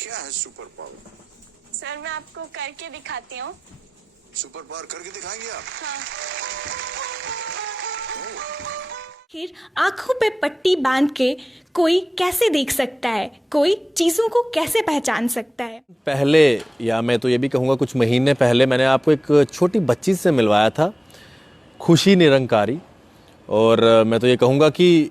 क्या है super power? Sir मैं आपको करके दिखाती हूँ। सुपर पावर करके दिखाएंगे आप? हाँ। फिर आंखों पे पट्टी बांध के कोई कैसे देख सकता है, कोई चीज़ों को कैसे पहचान सकता है? पहले, या मैं तो ये भी कहूँगा कुछ महीने पहले, मैंने आपको एक छोटी बच्ची से मिलवाया था, खुशी निरंकारी। और मैं तो ये कहूँगा कि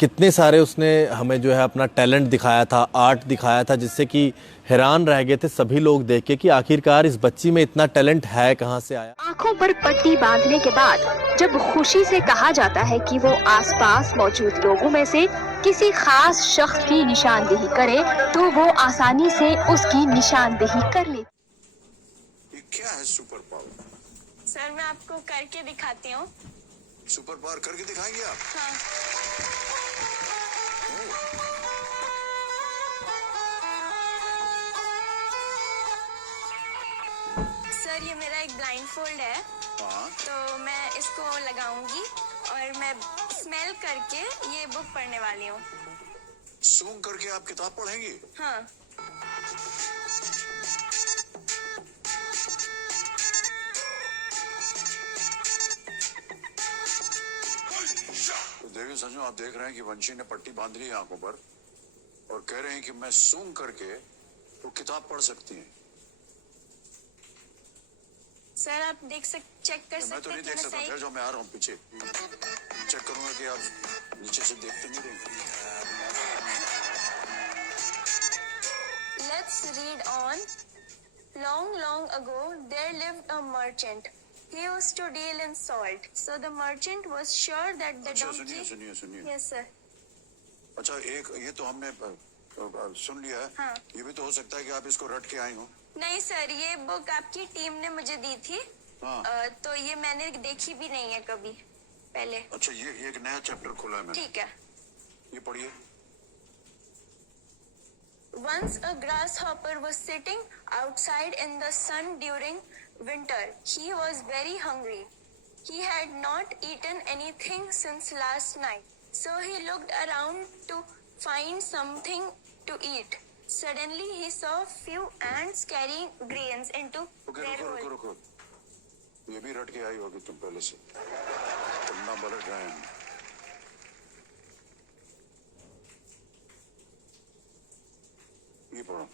कितने सारे उसने हमें जो है अपना टैलेंट दिखाया था, आर्ट दिखाया था, जिससे कि हैरान रह गए थे सभी लोग देख के कि आखिरकार इस बच्ची में इतना टैलेंट है कहाँ से आया। आंखों पर पट्टी बांधने के बाद जब खुशी से कहा जाता है कि वो आसपास मौजूद लोगों में से किसी खास शख्स की निशानदेही करे, तो वो आसानी से उसकी निशानदेही कर ले। ये क्या है सुपर पावर? सर मैं आपको करके दिखाती हूँ। सुपर पावर करके दिखाएंगे आप? हाँ। सर ये मेरा एक ब्लाइंड फोल्ड है। हाँ। तो मैं इसको लगाऊंगी और मैं स्मेल करके ये बुक पढ़ने वाली हूँ। सूंघ करके आप किताब पढ़ेंगी? हाँ। तो देवी संजू, आप देख रहे हैं कि वंशी ने पट्टी बांध ली है आंखों पर और कह रहे हैं कि मैं सूंघ करके वो किताब पढ़ सकती हैं। सर आप चेक कर सकते हैं? मैं तो नहीं देख सकता, फिर जो मैं आ रहा हूँ पीछे चेक करूंगा कि आप नीचे से देखते नहीं रहेंगे। Let's read on. Long ago, there lived a merchant. He used to deal in salt. So the merchant was sure that the अच्छा, donkey. सुनिए। Yes sir. अच्छा, एक ये तो हमने सुन लिया है। हाँ। ये भी तो हो सकता है कि आप इसको रट के आई हो। नहीं सर, ये बुक आपकी टीम ने मुझे दी थी। हाँ। तो ये मैंने देखी भी नहीं है कभी पहले। अच्छा, ये एक नया चैप्टर खोला है मैंने। ठीक है। ये पढ़िए। Once a grasshopper was sitting outside in the sun during winter. He was very hungry. He had not eaten anything since last night. So he looked around to find something to eat. Suddenly he saw few ants carrying grains into their hole. रुको। ये भी रट के आई होगी तुम पहले से। पन्ना पलट रहे हैं। ये पढ़ो।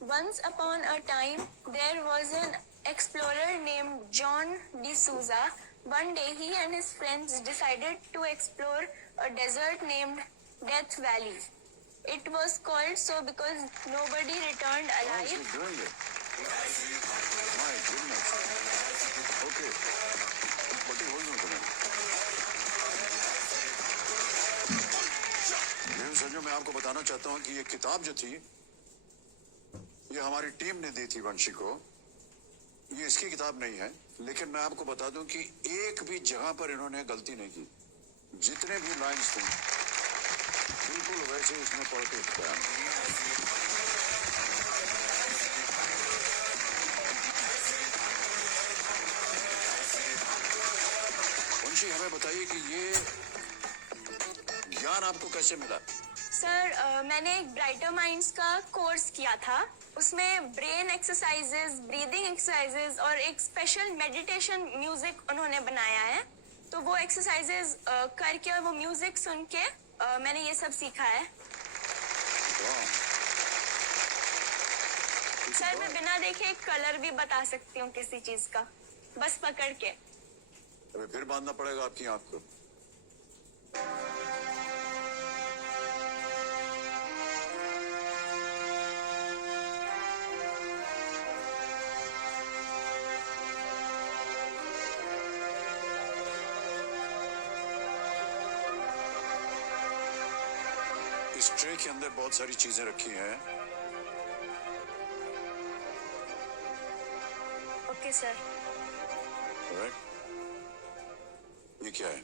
Once upon a time, there was an explorer named John D'Souza. One day, he and his friends decided to explore a desert named Death Valley. It was called so because nobody returned alive. My goodness. Okay. पट्टी खोल दूं तुम्हें? देवी संजू, मैं आपको बताना चाहता हूँ कि ये किताब जो थी, ये हमारी टीम ने दी थी वंशी को। ये इसकी किताब नहीं है, लेकिन मैं आपको बता दूं कि एक भी जगह पर इन्होंने गलती नहीं की। जितने भी लाइन्स थे बिल्कुल वैसे इसमें पढ़ के बताया। वंशी, हमें बताइए कि ये ज्ञान आपको कैसे मिला? सर मैंने एक ब्राइटर माइंड्स का कोर्स किया था। उसमें ब्रेन एक्सरसाइजेस, ब्रीदिंग एक्सरसाइजेस और एक स्पेशल मेडिटेशन म्यूजिक उन्होंने बनाया है। तो वो एक्सरसाइजेस करके और वो म्यूजिक सुन के मैंने ये सब सीखा है। सर मैं बिना देखे कलर भी बता सकती हूँ किसी चीज का, बस पकड़ के। अभी फिर बांधना पड़ेगा आपकी आंख को। इस ट्रे के अंदर बहुत सारी चीजें रखी हैं। Okay sir. ये क्या है?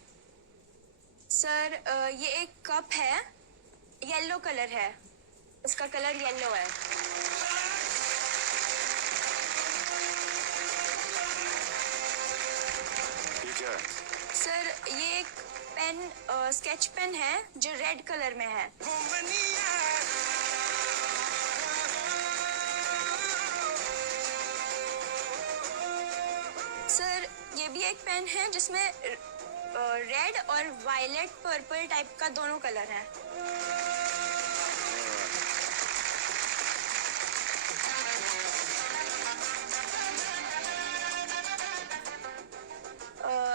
सर ये एक कप है, येलो कलर है, उसका कलर येलो है। ये क्या है? सर ये एक पेन, स्केच पेन है जो रेड कलर में है। सर ये भी एक पेन है जिसमें रेड और वायलेट पर्पल टाइप का दोनों कलर है।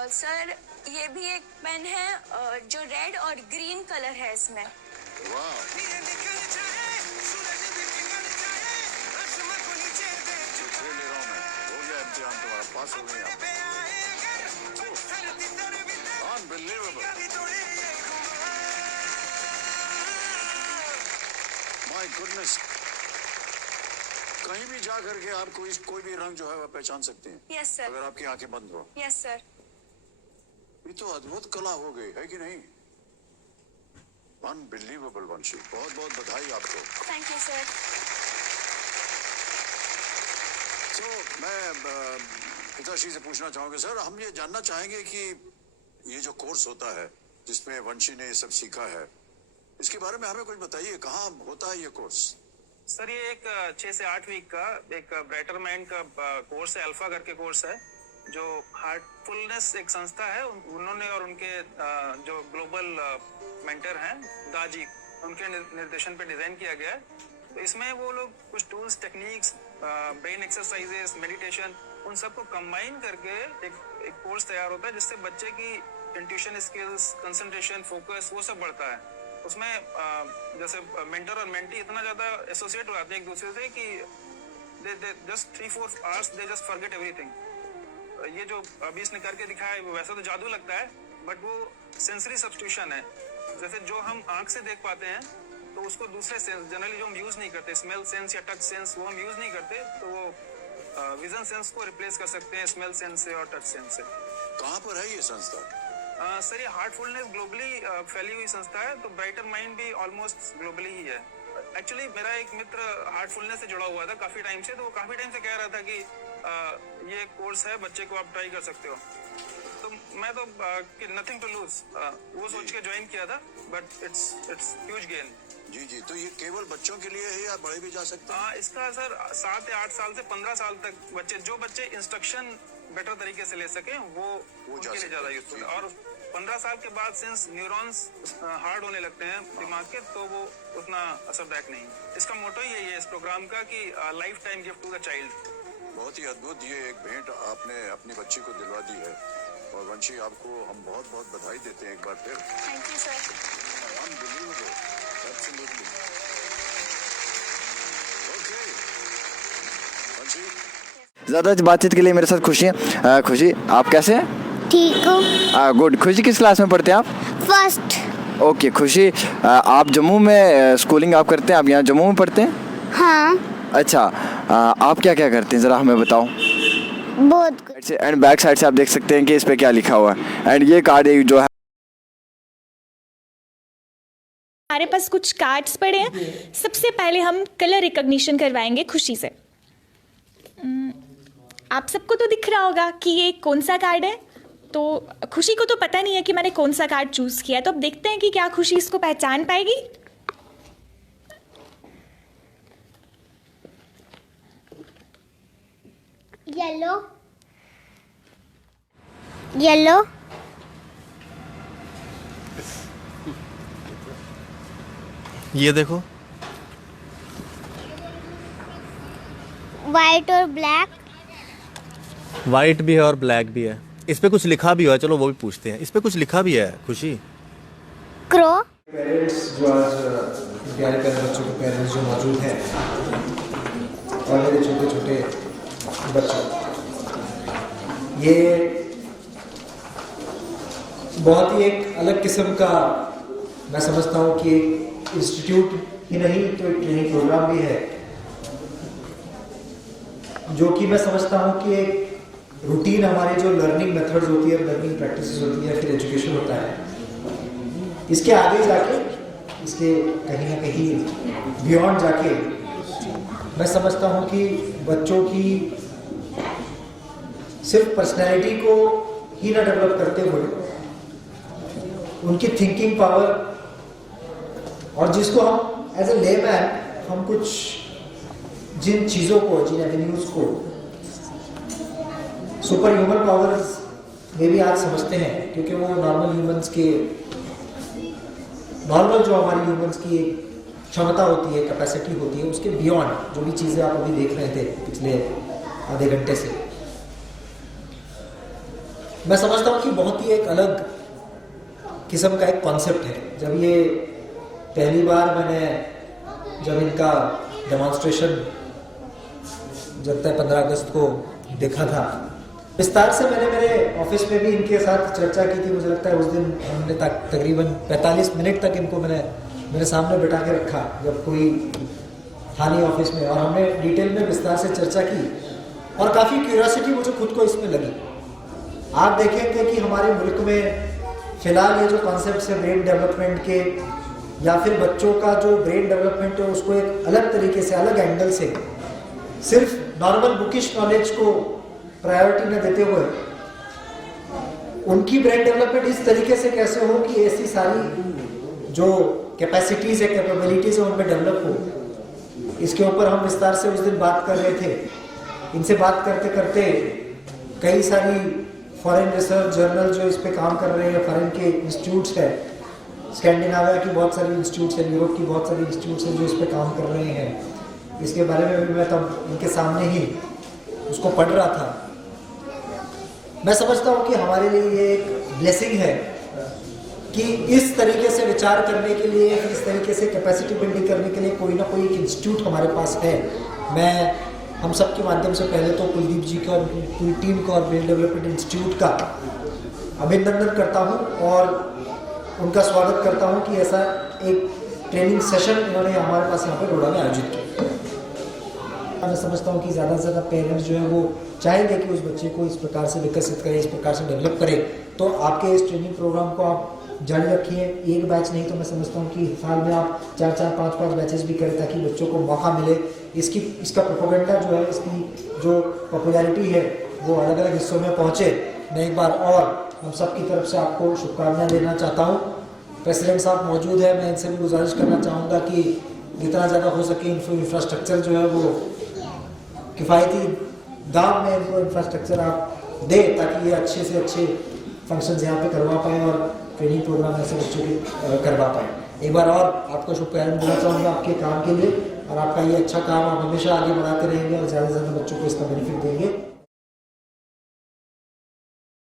सर ये भी एक पेन है जो रेड और ग्रीन कलर है इसमें। वाह, ले रहा हूं मैं। हो गया इम्तिहान तुम्हारा, पास हो गए आप। Unbelievable. My goodness. कहीं भी जा करके आप कोई भी रंग जो है वह पहचान सकते हैं। Yes sir. अगर आपकी आंखें बंद हो। Yes sir. ये तो अद्भुत कला हो गई है कि नहीं? अनबिलीवेबल वंशी, बहुत बहुत बधाई आपको। Thank you sir. तो मैं पिताश्री से पूछना चाहूंगा सर, हम ये जानना चाहेंगे कि ये जो कोर्स होता है जिसमें वंशी ने ये सब सीखा है, इसके बारे में हमें कुछ बताइए, कहाँ होता है ये कोर्स? सर ये एक 6 से 8 वीक का एक ब्राइटर माइंड का कोर्स है, अल्फा करके कोर्स है, जो हार्टफुलनेस एक संस्था है, उन्होंने और उनके जो ग्लोबल मेंटर हैं दाजी, उनके निर्देशन पे डिजाइन किया गया है। तो इसमें वो लोग कुछ tools, techniques, brain exercises, meditation, उन सबको कंबाइन करके एक कोर्स तैयार होता है जिससे बच्चे की इंट्यूशन स्किल्स, कंसंट्रेशन, फोकस वो सब बढ़ता है। उसमें जैसे मेंटर और मेंटी इतना ज्यादा एसोसिएट हो जाते हैं एक दूसरे से कि they just 3-4 hours they just forget everything. ये जो अभी इसने करके दिखाया है वैसा तो जादू लगता है, बट वो सेंसरी सब्स्टिट्यूशन है। जैसे जो हम आंख से देख पाते हैं तो उसको दूसरे सेंस जनरली जो हम यूज नहीं करते, स्मेल सेंस या टच सेंस, वो हम यूज नहीं करते, तो वो विजन सेंस को रिप्लेस कर सकते हैं स्मेल सेंस से और टच सेंस से। कहाँ पर है ये संस्था? सर ये हार्टफुलनेस ग्लोबली फैली हुई संस्था है, तो ब्राइटर माइंड भी ऑलमोस्ट ग्लोबली ही है। एक्चुअली मेरा एक मित्र हार्टफुलनेस से जुड़ा हुआ था काफी टाइम से, तो वो काफी टाइम से कह रहा था कि ये कोर्स है, बच्चे को आप ट्राई कर सकते हो। तो मैं तो नथिंग टू लूज वो सोच के ज्वाइन किया था, बट इट्स ह्यूज गेन। जी जी, तो ये केवल बच्चों के लिए है या बड़े भी जा सकते हैं? इसका सर 7 या 8 साल से 15 साल तक बच्चे, जो बच्चे इंस्ट्रक्शन बेटर तरीके से ले सके वो उनके लिए ज्यादा यूजफुल है। और 15 साल के बाद सिंस न्यूरॉन्स हार्ड होने लगते हैं दिमाग के, तो वो उतना असरदायक नहीं। इसका मोटो ही यही है इस प्रोग्राम का कि life time gift to the child. बहुत ही अद्भुत ये एक भेंट आपने अपनी बच्ची को दिलवा दी है, और वंशी आपको हम बहुत बहुत बधाई देते हैं एक बार फिर। Thank you sir. Unbelievable. Absolutely. Okay. वंशी, ज़्यादा बातचीत के लिए मेरे साथ खुशी है। खुशी, आप कैसे हैं? ठीक हूँ। गुड। खुशी किस क्लास में पढ़ते हैं आप? फर्स्ट। ओके खुशी, आप जम्मू में स्कूलिंग आप करते हैं, आप यहाँ जम्मू में पढ़ते हैं? हाँ। अच्छा, आप क्या क्या करते हैं ज़रा हमें बताओ। बहुत कुछ। एंड बैक साइड से आप देख सकते हैं कि इस पे क्या लिखा हुआ है, एंड ये कार्ड जो है हमारे पास कुछ कार्ड्स पड़े हैं। सबसे पहले हम कलर रिकॉग्निशन करवाएंगे खुशी से। आप सबको तो दिख रहा होगा कि ये कौन सा कार्ड है, तो खुशी को तो पता नहीं है कि मैंने कौन सा कार्ड चूज़ किया है, तो अब देखते हैं कि क्या खुशी इसको पहचान पाएगी। येलो। येलो। ये देखो, वाइट और ब्लैक। वाइट भी है और ब्लैक भी है। इस पे कुछ लिखा भी हुआ है, चलो वो भी पूछते हैं। इस पे कुछ लिखा भी है खुशी। क्रो। पेरेंट्स जो आज प्यारे प्यारे बच्चों के पेरेंट्स जो मौजूद हैं, और मेरे छोटे छोटे बच्चे, ये बहुत ही एक अलग किस्म का, मैं समझता हूँ कि एक इंस्टीट्यूट ही नहीं तो एक ट्रेनिंग प्रोग्राम भी है, जो कि मैं समझता हूँ कि एक रूटीन हमारे जो लर्निंग मेथड्स होती है, लर्निंग प्रैक्टिसेस होती है, फिर एजुकेशन होता है, इसके आगे जाके, इसके कहीं ना कहीं बियॉन्ड जाके, मैं समझता हूँ कि बच्चों की सिर्फ पर्सनैलिटी को ही ना डेवलप करते हुए उनकी थिंकिंग पावर, और जिसको हम एज ए लेमैन हम कुछ जिन चीज़ों को, जिन एवेन्यूज़ को सुपर ह्यूमन पावर्स में भी आज समझते हैं, क्योंकि वो नॉर्मल ह्यूमंस के नॉर्मल जो हमारी ह्यूमंस की एक क्षमता होती है, कैपेसिटी होती है, उसके बियॉन्ड जो भी चीज़ें आप अभी देख रहे थे पिछले आधे घंटे से, मैं समझता हूँ कि बहुत ही एक अलग किस्म का एक कॉन्सेप्ट है। जब ये पहली बार मैंने जब इनका डेमोन्स्ट्रेशन जब तक 15 अगस्त को देखा था, विस्तार से मैंने मेरे ऑफिस में भी इनके साथ चर्चा की थी। मुझे लगता है उस दिन हमने तकरीबन 45 मिनट तक इनको मैंने मेरे सामने बिठा के रखा जब कोई था नहीं ऑफिस में, और हमने डिटेल में विस्तार से चर्चा की, और काफ़ी क्यूरियोसिटी मुझे खुद को इसमें लगी। आप देखेंगे कि हमारे मुल्क में फ़िलहाल ये जो कॉन्सेप्ट है ब्रेन डेवलपमेंट के, या फिर बच्चों का जो ब्रेन डेवलपमेंट है उसको एक अलग तरीके से, अलग एंगल से, सिर्फ नॉर्मल बुकिश नॉलेज को प्रायोरिटी न देते हुए उनकी ब्रेन डेवलपमेंट इस तरीके से कैसे हो कि ऐसी सारी जो कैपेसिटीज़ है, कैपेबिलिटीज़ है, उनमें डेवलप हो। इसके ऊपर हम विस्तार से उस दिन बात कर रहे थे। इनसे बात करते करते कई सारी फॉरेन रिसर्च जर्नल जो इस पे काम कर रहे हैं, फॉरेन के इंस्टीट्यूट्स है, स्कैंडिनेविया की बहुत सारी इंस्टीट्यूट्स हैं, यूरोप की बहुत सारी इंस्टीट्यूट्स हैं जो इस पे काम कर रहे हैं। इसके बारे में भी मैं तब इनके सामने ही उसको पढ़ रहा था। मैं समझता हूँ कि हमारे लिए ये एक ब्लेसिंग है कि इस तरीके से विचार करने के लिए, इस तरीके से कैपेसिटी बिल्डिंग करने के लिए कोई ना कोई एक इंस्टीट्यूट हमारे पास है। मैं हम सब के माध्यम से पहले तो कुलदीप जी का और पूरी टीम का और ब्रेन डेवलपमेंट इंस्टीट्यूट का अभिनंदन करता हूँ और उनका स्वागत करता हूँ कि ऐसा एक ट्रेनिंग सेशन इन्होंने हमारे पास यहाँ पर रोड़ा में आयोजित किया। मैं समझता हूँ कि ज़्यादा से ज़्यादा पेरेंट्स जो है वो चाहेंगे कि उस बच्चे को इस प्रकार से विकसित करें, इस प्रकार से डेवलप करें। तो आपके इस ट्रेनिंग प्रोग्राम को आप जारी रखिए। एक बैच नहीं तो मैं समझता हूँ कि साल में आप 4-4, 5-5 बैचेस भी करें ताकि बच्चों को मौका मिले। इसका प्रोपेगेंडा जो है, इसकी जो पॉपुलैरिटी है वो अलग अलग हिस्सों में पहुँचे। मैं एक बार और हम सब की तरफ से आपको शुभकामनाएं देना चाहता हूँ। प्रेसिडेंट साहब मौजूद है, मैं इनसे भी गुजारिश करना चाहूँगा कि जितना ज़्यादा हो सके इंफ्रास्ट्रक्चर जो है वो किफ़ायती दाम में इनको इंफ्रास्ट्रक्चर आप दें ताकि ये अच्छे से अच्छे फंक्शंस यहाँ पे करवा पाएँ और ट्रेनिंग प्रोग्राम ऐसे बच्चों के करवा पाएँ। एक बार और आपको शुभकामनाएं देना चाहूँगा आपके काम के लिए, और आपका ये अच्छा काम आप हमेशा आगे बढ़ाते रहेंगे और ज़्यादा से ज़्यादा बच्चों को इसका बेनिफिट देंगे।